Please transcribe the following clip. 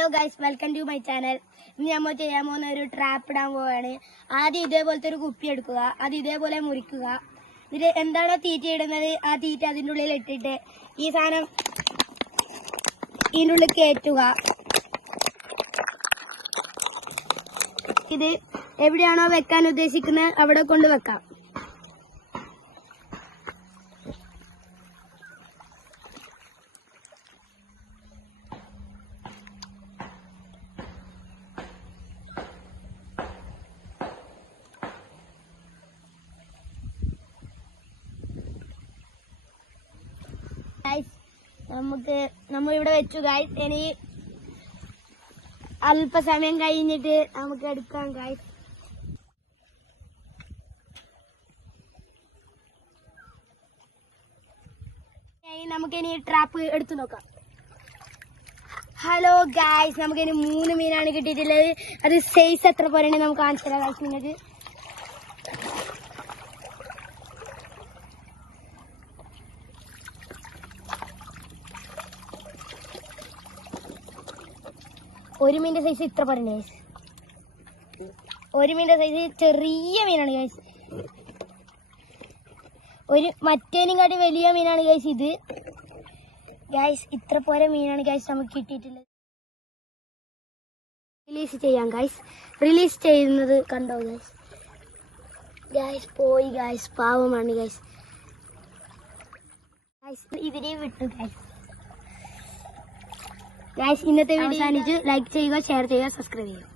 Hello guys, welcome to my channel. ഇന്ന് നമ്മൾ ചെയ്യാൻ പോകുന്ന ഒരു ട്രാപ്പ് ഇടാൻ പോവുകയാണ്. ആദ്യം ഇതേപോലത്തെ ഒരു കുപ്പി എടുക്കുക, അത് ഇതേപോലെ മുറിക്കുക. ഇതിൽ എന്താണോ തീറ്റ ഇടുന്നത് ആ തീറ്റ അതിൻ്റെ ഉള്ളിൽ ഇട്ടിട്ട് ഈ സാധനം ഇതിൻ്റെ ഉള്ളിൽ കയറ്റുക. ഇത് എവിടെയാണോ വെക്കാൻ ഉദ്ദേശിക്കുന്നത് അവിടെ കൊണ്ട് വെക്കാം. നമ്മളിവിടെ വെച്ചു ഗൈസ്. ഇനി അല്പസമയം കഴിഞ്ഞിട്ട് നമുക്ക് എടുക്കാം ഗൈസ്. നമുക്കിനി ട്രാപ്പ് എടുത്തു നോക്കാം. ഹലോ ഗൈസ്, നമുക്കിനി 3 മീനാണ് കിട്ടിയിട്ടുള്ളത്. അത് സൈസ് എത്ര പോലെയാണ് നമുക്ക് കാണിച്ചു തരാം ഗൈസ് നിങ്ങൾക്ക്. ഒരു മീനിന്റെ സൈസ് ഇത്ര പറയണ്ടേ ഗൈസ്. ഒരു മീനിന്റെ സൈസ് ചെറിയ മീനാണ് ഗൈസ്. മറ്റേനെക്കാട്ടി വലിയ മീനാണ് ഗൈസ് ഇത്. ഗൈസ് ഇത്ര പോലെ മീനാണ് ഗൈസ് നമുക്ക് കിട്ടിയിട്ടുള്ളത്. റിലീസ് ചെയ്യാം ഗൈസ്. റിലീസ് ചെയ്യുന്നത് കണ്ടോ ഗൈസ്. ഗൈസ് പോയി ഗൈസ്, പാവമാണ് ഗൈസ്. ഗൈസ് ഇതിനെ വിട്ടു ഗൈസ്. ഗൈസ് ഇന്നത്തെ വീഡിയോ ലൈക്ക് ചെയ്യുക, ഷെയർ ചെയ്യുക, സബ്സ്ക്രൈബ് ചെയ്യുക.